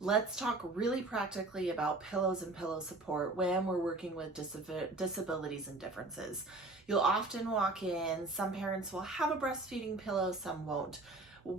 Let's talk really practically about pillows and pillow support when we're working with disabilities and differences. You'll often walk in, some parents will have a breastfeeding pillow, some won't.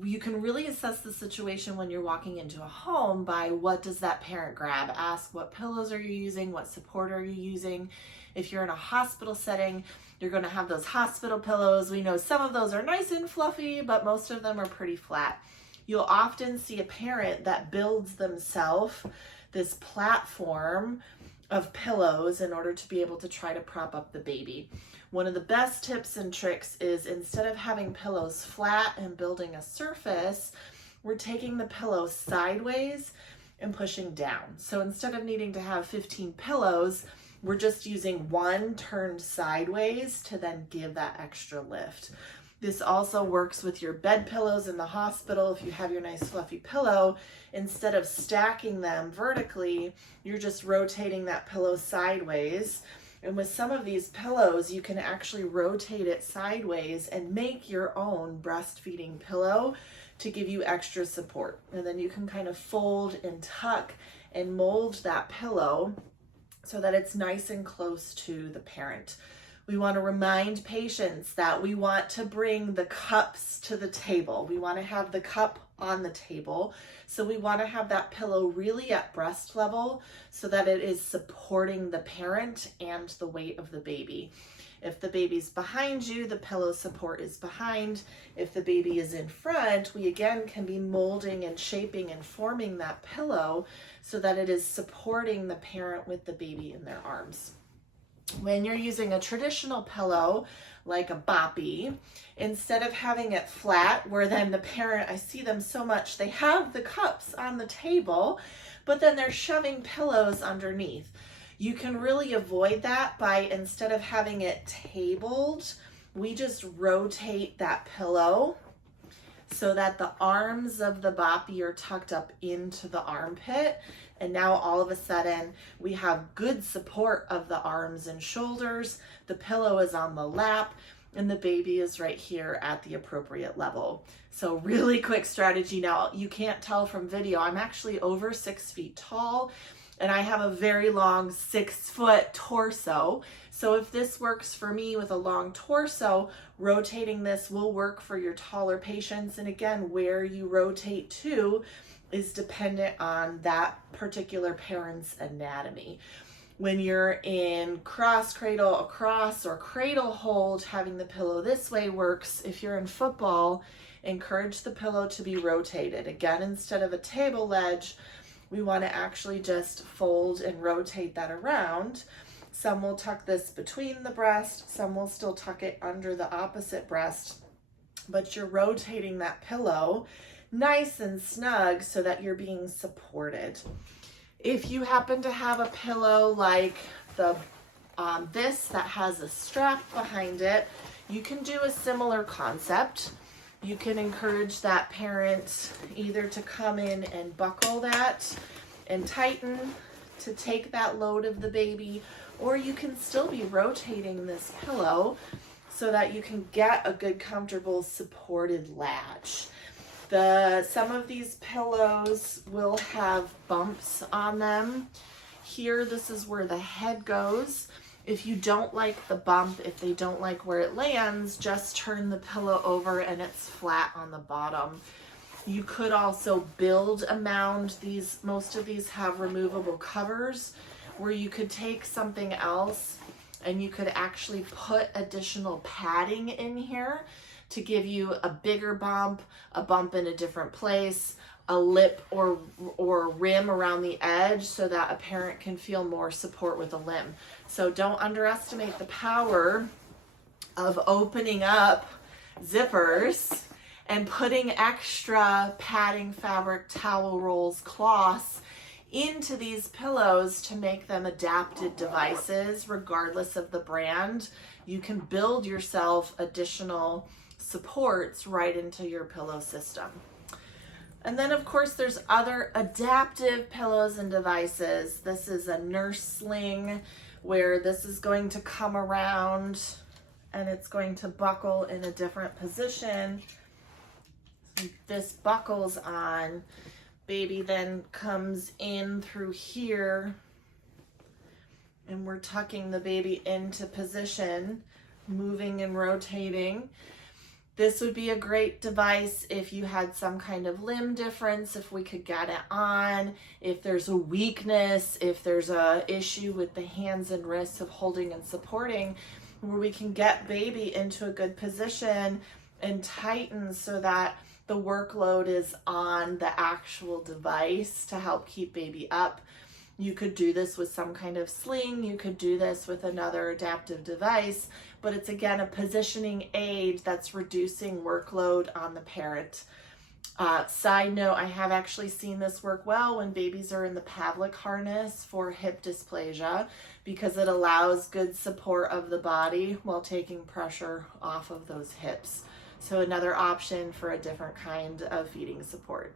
You can really assess the situation when you're walking into a home by what does that parent grab. Ask what pillows are you using, what support are you using. If you're in a hospital setting, you're going to have those hospital pillows. We know some of those are nice and fluffy, but most of them are pretty flat. You'll often see a parent that builds themselves this platform of pillows in order to be able to try to prop up the baby. One of the best tips and tricks is instead of having pillows flat and building a surface, we're taking the pillow sideways and pushing down. So instead of needing to have 15 pillows, we're just using one turned sideways to then give that extra lift. This also works with your bed pillows in the hospital. If you have your nice fluffy pillow, instead of stacking them vertically, you're just rotating that pillow sideways. And with some of these pillows, you can actually rotate it sideways and make your own breastfeeding pillow to give you extra support. And then you can kind of fold and tuck and mold that pillow so that it's nice and close to the parent. We want to remind patients that we want to bring the cups to the table. We want to have the cup on the table. So we want to have that pillow really at breast level so that it is supporting the parent and the weight of the baby. If the baby's behind you, the pillow support is behind. If the baby is in front, we again can be molding and shaping and forming that pillow so that it is supporting the parent with the baby in their arms. When you're using a traditional pillow, like a boppy, instead of having it flat, where then the parent, I see them so much, they have the cups on the table, but then they're shoving pillows underneath. You can really avoid that by, instead of having it tabled, we just rotate that pillow so that the arms of the boppy are tucked up into the armpit. And now all of a sudden we have good support of the arms and shoulders. The pillow is on the lap and the baby is right here at the appropriate level. So really quick strategy. Now you can't tell from video, I'm actually over 6 feet tall and I have a very long 6-foot torso. So if this works for me with a long torso, rotating this will work for your taller patients. And again, where you rotate to is dependent on that particular parent's anatomy. When you're in cross cradle, across, or cradle hold, having the pillow this way works. If you're in football, encourage the pillow to be rotated. Again, instead of a table ledge, we want to actually just fold and rotate that around. Some will tuck this between the breast, some will still tuck it under the opposite breast, but you're rotating that pillow nice and snug so that you're being supported. If you happen to have a pillow like this that has a strap behind it, you can do a similar concept. You can encourage that parent either to come in and buckle that and tighten to take that load of the baby, or you can still be rotating this pillow so that you can get a good, comfortable, supported latch. Some of these pillows will have bumps on them. Here, this is where the head goes. If you don't like the bump, if they don't like where it lands, just turn the pillow over and it's flat on the bottom. You could also build a mound. Most of these have removable covers where you could take something else and you could actually put additional padding in here to give you a bigger bump, a bump in a different place, a lip or rim around the edge so that a parent can feel more support with a limb. So don't underestimate the power of opening up zippers and putting extra padding, fabric, towel rolls, cloths into these pillows to make them adapted devices regardless of the brand. You can build yourself additional supports right into your pillow system. And then of course there's other adaptive pillows and devices. This is a nurse sling where this is going to come around and it's going to buckle in a different position. This buckles on Baby then comes in through here, and we're tucking the baby into position, moving and rotating. This would be a great device if you had some kind of limb difference, if we could get it on, if there's a weakness, if there's a issue with the hands and wrists of holding and supporting, where we can get baby into a good position and tighten so that the workload is on the actual device to help keep baby up. You could do this with some kind of sling, you could do this with another adaptive device, but it's again a positioning aid that's reducing workload on the parent. Side note, I have actually seen this work well when babies are in the Pavlik harness for hip dysplasia, because it allows good support of the body while taking pressure off of those hips. So another option for a different kind of feeding support.